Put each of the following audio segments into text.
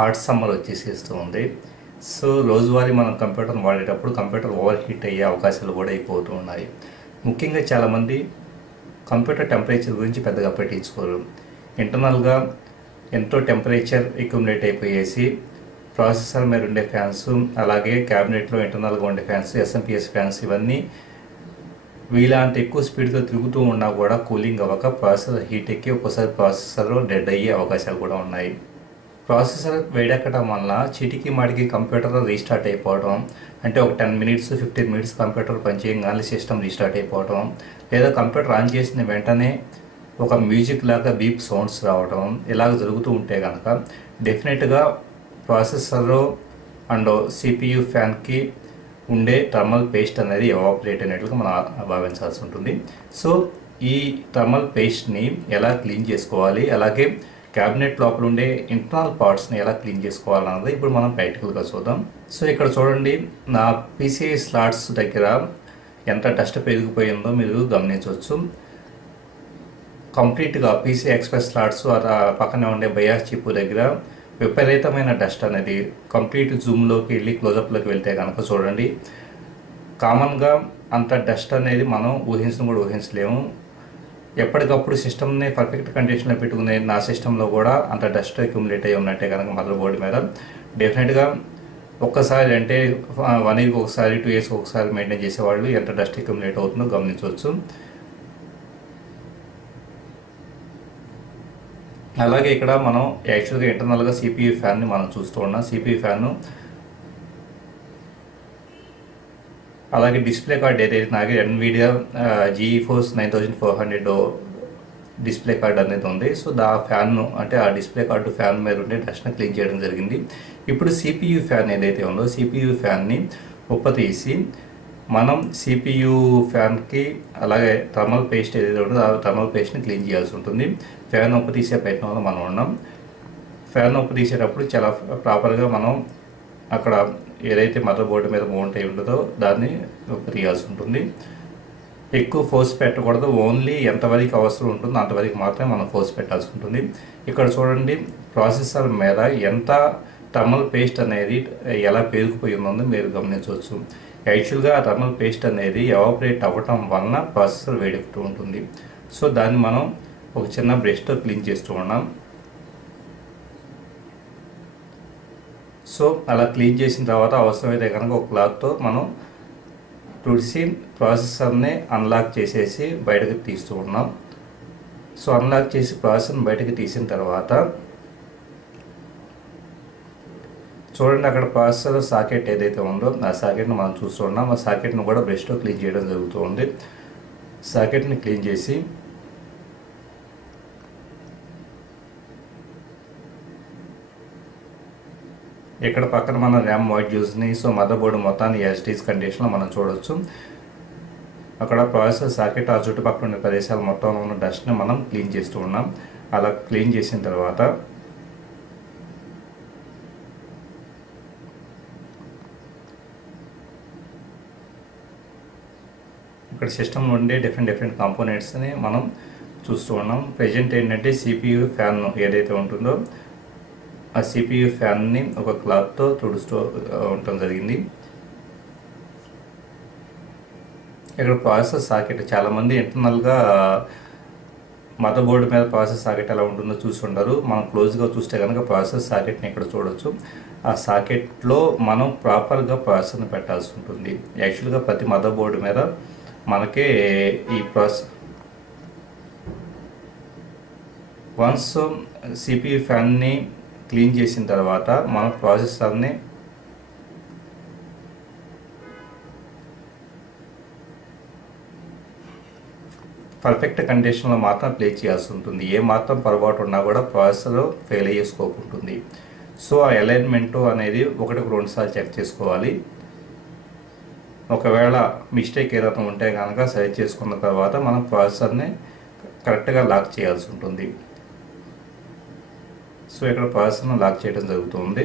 Hot summer వచ్చేసేస్తూ ఉంది. So రోజువారీ మనం కంప్యూటర్ని వాడేటప్పుడు కంప్యూటర్ ఓవర్ హీట్ అయ్యే అవకాశాలు కూడా అయిపోతూ ఉన్నాయి. ముఖ్యంగా చాలామంది కంప్యూటర్ టెంపరేచర్ గురించి పెద్దగా పట్టించుకోరు. ఇంటర్నల్గా ఎంతో టెంపరేచర్ అక్యుములేట్ అయిపోయేసి ప్రాసెసర్ మీద ఉండే ఫ్యాన్స్, అలాగే క్యాబినెట్లో ఇంటర్నల్గా ఉండే ఫ్యాన్స్, ఎస్ఎంపిఎస్ ఫ్యాన్స్ ఇవన్నీ వీలంత ఎక్కువ స్పీడ్తో తిరుగుతూ ఉన్నా కూడా కూలింగ్ అవ్వక ప్రాసెసర్ హీట్ ఎక్కి ఒక్కోసారి ప్రాసెసర్ డెడ్ అయ్యే అవకాశాలు కూడా ఉన్నాయి. ప్రాసెసర్ వేడెక్కడం వల్ల చిటికి మాటికి కంప్యూటర్ రీస్టార్ట్ అయిపోవడం, అంటే ఒక 10 మినిట్స్ 15 మినిట్స్ కంప్యూటర్ పనిచేయగానే సిస్టమ్ రీస్టార్ట్ అయిపోవడం, లేదా కంప్యూటర్ ఆన్ చేసిన వెంటనే ఒక మ్యూజిక్ లాగా బీప్ సౌండ్స్ రావడం, ఇలాగ జరుగుతూ ఉంటే కనుక డెఫినెట్గా ప్రాసెసర్ అండ్ సిపియు ఫ్యాన్కి ఉండే థర్మల్ పేస్ట్ అనేది ఎవాపరేట్ అయినట్లుగా మనం భావించాల్సి ఉంటుంది. సో ఈ థర్మల్ పేస్ట్ని ఎలా క్లీన్ చేసుకోవాలి, అలాగే క్యాబినెట్ లోపల ఉండే ఇంటర్నల్ పార్ట్స్ని ఎలా క్లీన్ చేసుకోవాలన్నది ఇప్పుడు మనం ప్రాక్టికల్గా చూద్దాం. సో ఇక్కడ చూడండి, నా పీసీఐ స్లాట్స్ దగ్గర ఎంత డస్ట్ పెరిగిపోయిందో మీరు గమనించవచ్చు. కంప్లీట్గా పీసీఐ ఎక్స్ప్రెస్ స్లాట్స్ పక్కనే ఉండే బయాస్ చిప్ దగ్గర విపరీతమైన డస్ట్ అనేది కంప్లీట్ జూమ్లోకి వెళ్ళి క్లోజప్లోకి వెళ్తే కనుక చూడండి, కామన్గా అంత డస్ట్ అనేది మనం ఊహించలేము. ఎప్పటికప్పుడు సిస్టమ్ని పర్ఫెక్ట్ కండిషన్లో పెట్టుకునే నా సిస్టంలో కూడా అంత డస్ట్ అక్యుములేట్ అయ్యి ఉన్నట్టే కనుక మదర్ బోర్డు మీద డెఫినెట్గా ఒక్కసారి అంటే 1 ఇయర్కి ఒకసారి 2 ఇయర్స్కి ఒకసారి మెయింటైన్ చేసేవాళ్ళు ఎంత డస్ట్ అక్యుములేట్ అవుతుందో గమనించవచ్చు. అలాగే ఇక్కడ మనం యాక్చువల్గా ఇంటర్నల్గా సిపియు ఫ్యాన్ని మనం చూస్తూ ఉన్నాం. సిపియు ఫ్యాన్ అలాగే డిస్ప్లే కార్డ్ ఏదైతే నాకు ఎన్విడియా GeForce 9400 డిస్ప్లే కార్డ్ అనేది ఉంది. సో ఆ ఫ్యాన్ అంటే ఆ డిస్ప్లే కార్డు ఫ్యాన్ మీద ఉండే డస్ట్ని క్లీన్ చేయడం జరిగింది. ఇప్పుడు సిపియు ఫ్యాన్ ఏదైతే ఉందో సిపియు ఫ్యాన్ని ఉప్పతీసి మనం సిపియు ఫ్యాన్కి అలాగే థర్మల్ పేస్ట్ ఏదైతే ఉంటుందో ఆ థర్మల్ పేస్ట్ని క్లీన్ చేయాల్సి ఉంటుంది. ఫ్యాన్ ఉప్పు తీసే ప్రయత్నంలో మనం ఉన్నాం. ఫ్యాన్ ఉప్పు తీసేటప్పుడు చాలా ప్రాపర్గా మనం అక్కడ ఏదైతే మదర్ బోర్డు మీద మౌంట్ అయి ఉంటుందో దాన్ని ఉప్పు తీయాల్సి ఉంటుంది. ఎక్కువ ఫోర్స్ పెట్టకూడదు. ఓన్లీ ఎంతవరకు అవసరం ఉంటుందో అంతవరకు మాత్రమే మనం ఫోర్స్ పెట్టాల్సి ఉంటుంది. ఇక్కడ చూడండి, ప్రాసెసర్ మీద ఎంత థర్మల్ పేస్ట్ అనేది ఎలా పేరుకుపోయి ఉందో మీరు గమనించవచ్చు. యాక్చువల్గా ఆ థర్మల్ పేస్ట్ అనేది ఎవాపరేట్ అవ్వటం వలన ప్రాసెసర్ వేడెక్కుతూ ఉంటుంది. సో దాన్ని మనం ఒక చిన్న బ్రష్తో క్లీన్ చేస్తూ ఉన్నాం. సో అలా క్లీన్ చేసిన తర్వాత అవసరమైతే కనుక ఒక క్లాత్తో మనం తుడిసి ప్రాసెసర్ని అన్లాక్ చేసేసి బయటకు తీస్తూ ఉన్నాం. సో అన్లాక్ చేసి ప్రాసెసర్ని బయటకు తీసిన తర్వాత చూడండి, అక్కడ ప్రాసెసర్ సాకెట్ ఏదైతే ఉందో ఆ సాకెట్ని మనం చూస్తూ ఉన్నాం. ఆ సాకెట్ని కూడా బ్రష్తో క్లీన్ చేయడం జరుగుతూ ఉంది. సాకెట్ని క్లీన్ చేసి ఇక్కడ పక్కన మన ర్యామ్ మాడ్యూల్స్ని, సో మదర్ బోర్డు మొత్తాన్ని యాజిటీస్ కండిషన్లో మనం చూడవచ్చు. అక్కడ ప్రాసెసర్ సాకెట్ ఆ చుట్టుపక్కల ఉండే ప్రదేశాలు మొత్తం ఉన్న డస్ట్ని మనం క్లీన్ చేస్తూ ఉన్నాం. అలా క్లీన్ చేసిన తర్వాత ఇక్కడ సిస్టమ్ ఉండే డిఫరెంట్ కాంపోనెంట్స్ని మనం చూస్తూ ఉన్నాం. ప్రజెంట్ ఏంటంటే సిపియు ఫ్యాన్ ఏదైతే ఉంటుందో ఆ సిపియు ఫ్యాన్ని ఒక క్లాత్తో తుడుస్తూ ఉండటం జరిగింది. ఇక్కడ ప్రాసెసర్ సాకెట్ చాలామంది ఇంటర్నల్గా మదర్ బోర్డు మీద ప్రాసెసర్ సాకెట్ ఎలా ఉంటుందో చూసి ఉండరు. మనం క్లోజ్గా చూస్తే కనుక ప్రాసెసర్ సాకెట్ని ఇక్కడ చూడవచ్చు. ఆ సాకెట్లో మనం ప్రాపర్గా ప్రాసెసర్ని పెట్టాల్సి ఉంటుంది. యాక్చువల్గా ప్రతి మదర్ బోర్డు మీద మనకే ఈ వన్స్ సిపియు ఫ్యాన్ని క్లీన్ చేసిన తర్వాత మన ప్రాసెసర్ని పర్ఫెక్ట్ కండిషన్లో మాత్రం ప్లేస్ చేయాల్సి ఉంటుంది. ఏ మాత్రం పొరపాటు ఉన్నా కూడా ప్రాసెసర్ ఫెయిల్ అయ్యే స్కోప్ ఉంటుంది. సో ఆ అలైన్మెంట్ అనేది 1-2 సార్లు చెక్ చేసుకోవాలి. ఒకవేళ మిస్టేక్ ఏదైనా ఉంటే కనుక సరి చేసుకున్న తర్వాత మనం ప్రాసెసర్ని కరెక్ట్గా లాక్ చేయాల్సి ఉంటుంది. సో ఇక్కడ ప్రాసెసర్ను లాక్ చేయడం జరుగుతుంది.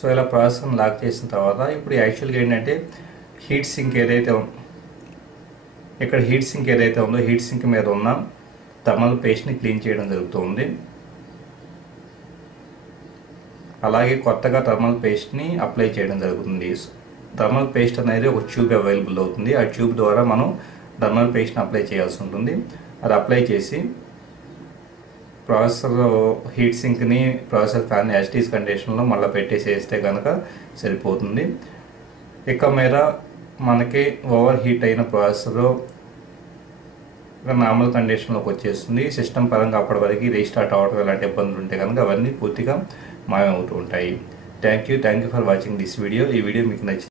సో ఇలా ప్రాసెసర్ని లాక్ చేసిన తర్వాత ఇప్పుడు యాక్చువల్గా ఏంటంటే హీట్ సింక్ ఏదైతే ఇక్కడ హీట్ సింక్ ఏదైతే ఉందో హీట్ సింక్ మీద ఉన్న థర్మల్ పేస్ట్ని క్లీన్ చేయడం జరుగుతుంది. అలాగే కొత్తగా థర్మల్ పేస్ట్ని అప్లై చేయడం జరుగుతుంది. థర్మల్ పేస్ట్ అనేది ఒక ట్యూబ్ అవైలబుల్ అవుతుంది. ఆ ట్యూబ్ ద్వారా మనం థర్మల్ పేస్ట్ని అప్లై చేయాల్సి ఉంటుంది. అది అప్లై చేసి ప్రాసెసర్ హీట్ సింక్ని ప్రాసెసర్ ఫ్యాన్ యాజిటీస్ కండిషన్లో మళ్ళీ పెట్టేసేస్తే కనుక సరిపోతుంది. ఇక మీద మనకి ఓవర్ హీట్ అయిన ప్రాసెసర్ నార్మల్ కండిషన్లోకి వచ్చేస్తుంది. సిస్టమ్ పరంగా అప్పటి వరకు రీస్టార్ట్ అవ్వడం ఇలాంటి ఇబ్బందులు ఉంటే కనుక అవన్నీ పూర్తిగా మాయమవుతూ ఉంటాయి. Thank you for watching this video. ఈ వీడియో మీకు నచ్చితే